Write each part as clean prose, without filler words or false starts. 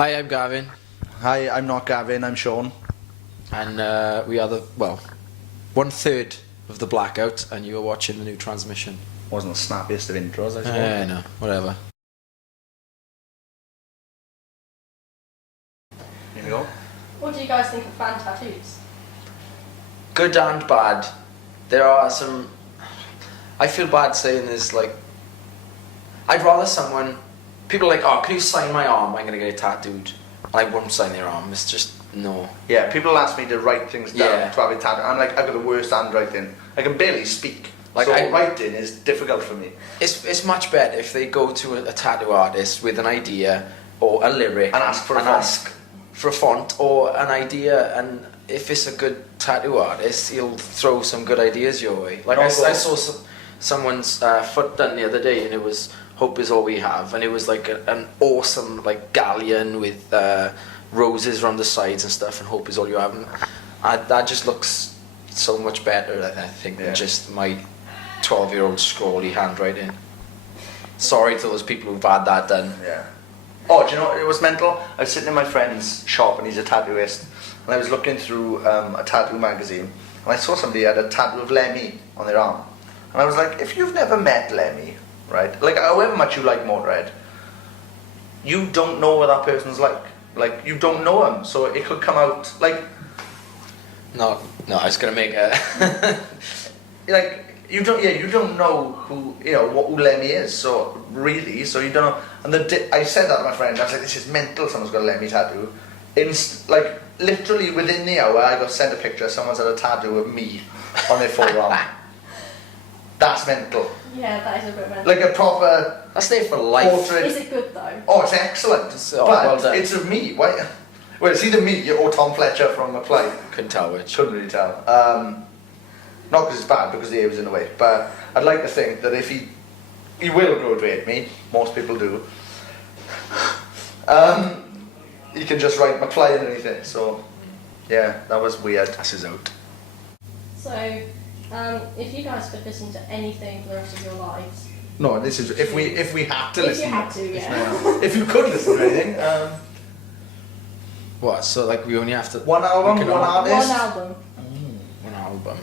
Hi, I'm Gavin. Hi, I'm not Gavin, I'm Sean. And we are the, well, 1/3 of the Blackout, and you are watching the new transmission. Wasn't the snappiest of intros, I suppose. I know, whatever. Here we go. What do you guys think of fan tattoos? Good and bad. There are some... I feel bad saying this, like... I'd rather someone... People are like, oh, can you sign my arm? I'm going to get it tattooed. I won't sign their arm. It's just, no. Yeah, people ask me to write things down Yeah. to have it tattooed. I'm like, I've got the worst handwriting. I can barely speak. Like, So writing is difficult for me. It's much better if they go to a tattoo artist with an idea or a lyric And ask for a font. ask for a font or an idea, and if it's a good tattoo artist, he'll throw some good ideas your way. Like I saw someone's foot done the other day, and it was "Hope is all we have," and it was like an awesome like galleon with roses around the sides and stuff, and "Hope is all you have." And that just looks so much better, I think, than just my 12-year-old scrawly handwriting. Sorry to those people who've had that done. Yeah. Oh, do you know what? It was mental? I was sitting in my friend's shop and he's a tattooist, and I was looking through a tattoo magazine, and I saw somebody had a tattoo of Lemmy on their arm. And I was like, if you've never met Lemmy, right, like however much you like Motorhead, you don't know what that person's like. Like, you don't know him, so it could come out, like... No, I was gonna make a... like, you don't know who Lemmy is, so really, so you don't know. And I said that to my friend, I was like, this is mental, someone's got a Lemmy tattoo. Like, literally within the hour, I got sent a picture, someone's had a tattoo of me on their forearm. That's mental. Yeah, that is a bit mental. Like a proper... That's there for life. Portrait. Is it good though? Oh, it's excellent. Oh, well but done. it's of me. Why? Well, it's either me or Tom Fletcher from Apply. Couldn't tell which. Couldn't really tell. Not because it's bad, because the hair was in the way. But I'd like to think that if he will grow to hate me, most people do, he can just write McFly underneath it. So, yeah, that was weird. That's his out. So, if you guys could listen to anything for the rest of your lives... No, this is if we had to listen. If you had to, yeah. If you could listen to anything. What? So like we only have to One album, we can one only- artist. One album. One album.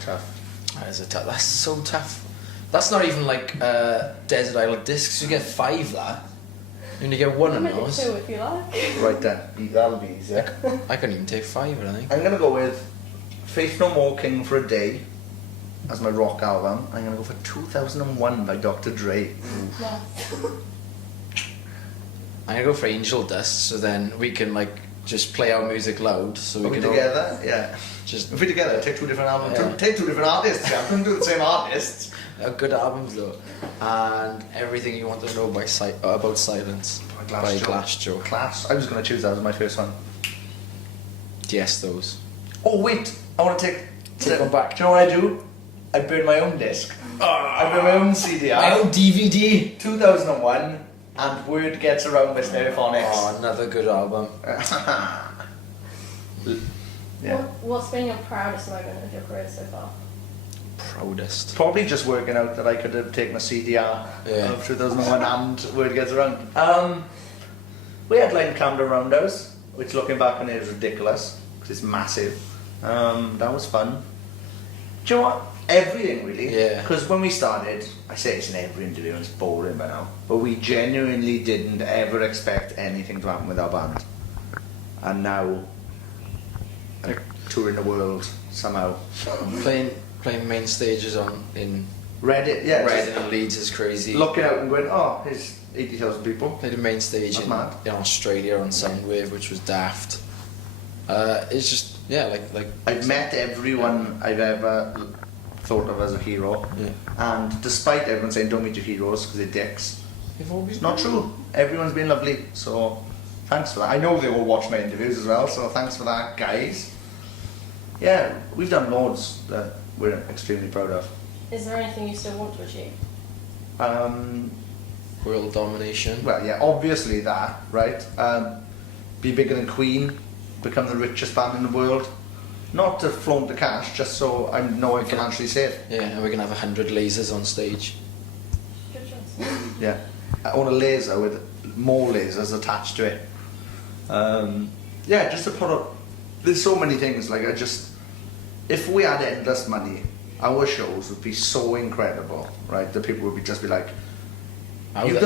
Tough. That is a tough. That's so tough. That's not even like Desert Island Discs. You get 5 that. You only get one of Maybe those. 2 if you like. Right then, that'll be easier. I couldn't even take 5, I think. I'm gonna go with Faith No More, King for a Day as my rock album. I'm gonna go for 2001 by Dr. Dre. Yeah. I'm gonna go for Angel Dust, so then we can like just play our music loud. So we Are we can together? Yeah. Just If we're together, take 2 different albums. Yeah. Take 2 different artists. I couldn't do the same artists. good albums though, and Everything You Want to Know by About Silence by Glassjaw. Class. I was gonna choose that as my first one. Yes, those. Oh wait, I want to Take one back. Do you know what I do? I burn my own disc. I burn my own CD. My own DVD. 2001, and Word Gets Around with Stereophonics. Oh, another good album. Yeah. What's been your proudest moment of your career so far? Proudest. Probably just working out that I could have taken a CDR of 2001 and Word Gets Around. We had like Camden Roundhouse, which looking back on it is ridiculous because it's massive. That was fun. Do you know what? Everything really. Yeah. Because when we started, I say it's in every interview and it's boring by now, but we genuinely didn't ever expect anything to happen with our band. And now, like, touring the world somehow. Playing main stages in Reddit, yeah. Reading and Leeds is crazy. Looking out and going, oh, here's 80,000 people. Played a main stage That's in mad. Australia on Soundwave, which was daft. It's just like I've met everyone I've ever thought of as a hero, Yeah. and despite everyone saying don't meet your heroes because they're dicks, They've always it's not true. Everyone's been lovely, so thanks for that. I know they all watch my interviews as well, so thanks for that, guys. Yeah, we've done loads that we're extremely proud of. Is there anything you still want to achieve? World domination. Well, yeah, obviously that, right? Be bigger than Queen, become the richest band in the world. Not to flaunt the cash, just so I know I'm financially safe. Yeah, and we're gonna have 100 lasers on stage. Good choice. Yeah. I own a laser with more lasers attached to it. Yeah, just to put up. There's so many things. Like if we had endless money, our shows would be so incredible, right? That people would just be like, you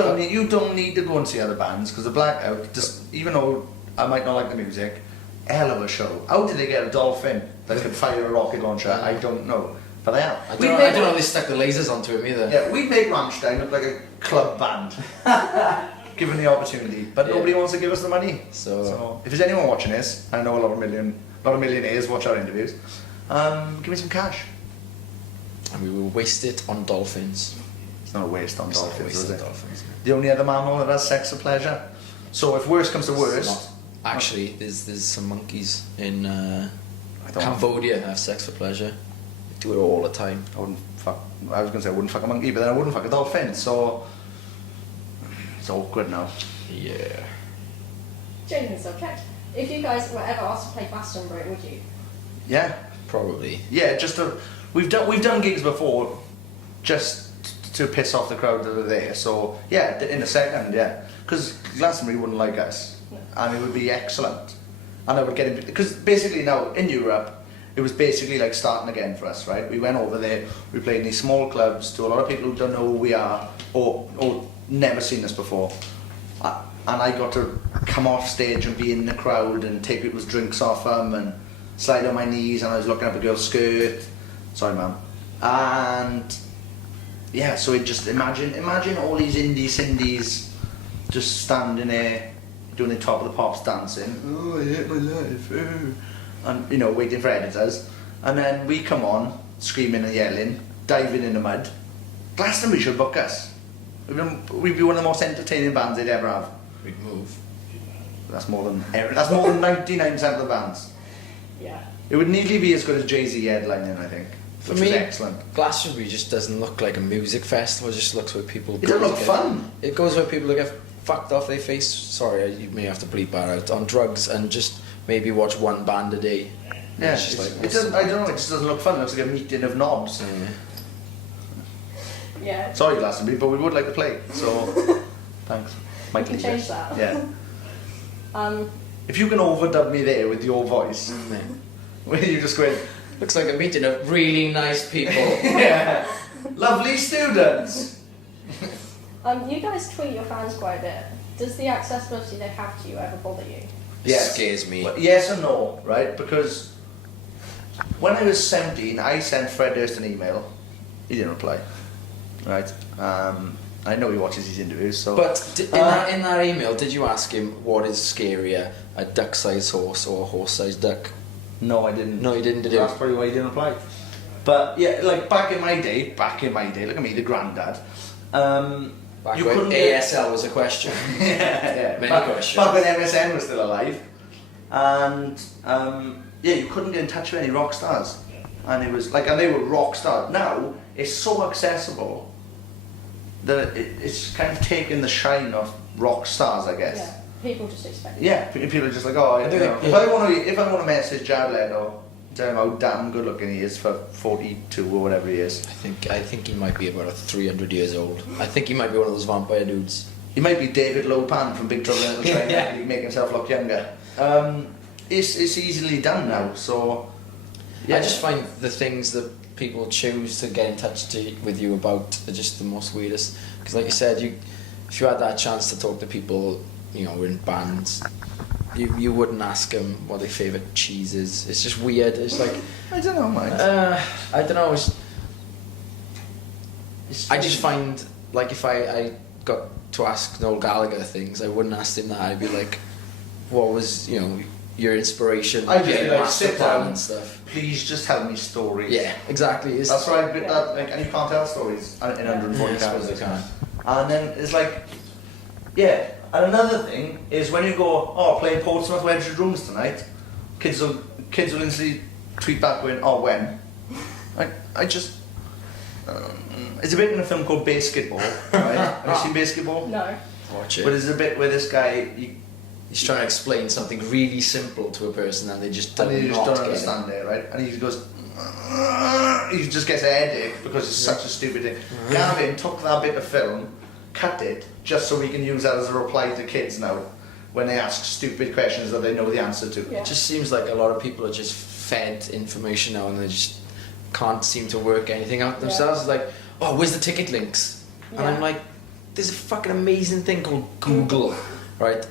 don't need to go and see other bands because the Blackout, just even though I might not like the music, hell of a show. How did they get a dolphin that could fire a rocket launcher? I don't know, but they are. I don't know if they stuck the lasers onto him either. Yeah, we'd make Rammstein look like a club band, given the opportunity. But nobody wants to give us the money. So if there's anyone watching this, I know a lot of millionaires watch our interviews. Give me some cash. And we will waste it on dolphins. It's not a waste on dolphins, is it? Dolphins. The only other mammal that has sex for pleasure. So if worse comes to worst... Actually, there's some monkeys in Cambodia that have sex for pleasure. They do it all the time. I was going to say I wouldn't fuck a monkey, but then I wouldn't fuck a dolphin, so... It's awkward now. Yeah. Changing the subject. If you guys were ever asked to play Glastonbury, would you? Yeah. Probably. Yeah, we've done gigs before just to piss off the crowd that are there. So yeah, in a second, yeah, because Glastonbury wouldn't like us, and it would be excellent, and I would get it because basically now in Europe it was basically like starting again for us, right? We went over there, we played in these small clubs to a lot of people who don't know who we are or never seen us before, and I got to come off stage and be in the crowd and take people's drinks off them and slide on my knees, and I was looking up a girl's skirt. Sorry, ma'am. And yeah, so it just imagine all these Cindy's just standing there doing the top of the pops dancing. Oh, I hate my life. Oh. And waiting for editors. And then we come on, screaming and yelling, diving in the mud. Glastonbury should book us. We'd be one of the most entertaining bands they'd ever have. We'd move. That's more than 99% of the bands. Yeah. It would nearly be as good as Jay-Z headlining, I think. For which me, is excellent. Glastonbury just doesn't look like a music festival. It just looks where people. It doesn't look fun. It goes where people get fucked off their face. Sorry, you may have to bleep that out. On drugs and just maybe watch one band a day. Yeah, it's just like, it doesn't. I don't know. It just doesn't look fun. It looks like a meeting of knobs. Yeah. Sorry, Glastonbury, but we would like to play. So, thanks. We can change that. Yeah. If you can overdub me there with your voice, when you just go in, looks like a meeting of really nice people. Yeah. Lovely students. You guys tweet your fans quite a bit. Does the accessibility they have to you ever bother you? Yes. Scares me. Well, yes and no, right? Because when I was 17, I sent Fred Durst an email. He didn't reply. Right? I know he watches these interviews, so... But in that email, did you ask him what is scarier, a duck-sized horse or a horse-sized duck? No, I didn't. No, you didn't, did you? That's probably why he didn't reply. But yeah, like back in my day, look at me, the granddad. Back you when couldn't ASL was a question. yeah. Many questions. Back when MSN was still alive. And yeah, you couldn't get in touch with any rock stars. And it was like, and they were rock stars. Now, it's so accessible that it's kind of taken the shine of rock stars, I guess. Yeah. People just expect it. Yeah, people are just like, oh, if I want to message Jared Leto, tell him how damn good looking he is for 42 or whatever he is. I think he might be about 300 years old. I think he might be one of those vampire dudes. He might be David Lopan from Big Trouble in Little China. Yeah. He make himself look younger. It's easily done now, so yeah. I just find the things that people choose to get in touch with you about are just the most weirdest. Because like you said, if you had that chance to talk to people, in bands, you wouldn't ask them what their favourite cheese is. It's just weird. It's like... I don't know, mate. I don't know. I just find, like, if I got to ask Noel Gallagher things, I wouldn't ask him that. I'd be like, what was, your inspiration? I'd just be like, sit down and stuff. Please just tell me stories. Yeah, exactly. That's right. And you can't tell stories in 140 characters. And then it's like, yeah. And another thing is when you go, playing Portsmouth Wedgewood rooms tonight, kids will instantly tweet back going, when? I just... it's a bit in a film called Basketball, right? Have you seen Basketball? No. Watch it. But there's a bit where this guy... He's trying to explain something really simple to a person and they just don't understand it, right? And he goes... He just gets a headache because it's such a stupid thing. Gavin took that bit of film cut it just so we can use that as a reply to kids now when they ask stupid questions that they know the answer to. Yeah. It just seems like a lot of people are just fed information now and they just can't seem to work anything out themselves. It's like, oh, where's the ticket links? And Yeah. I'm like, there's a fucking amazing thing called Google, right?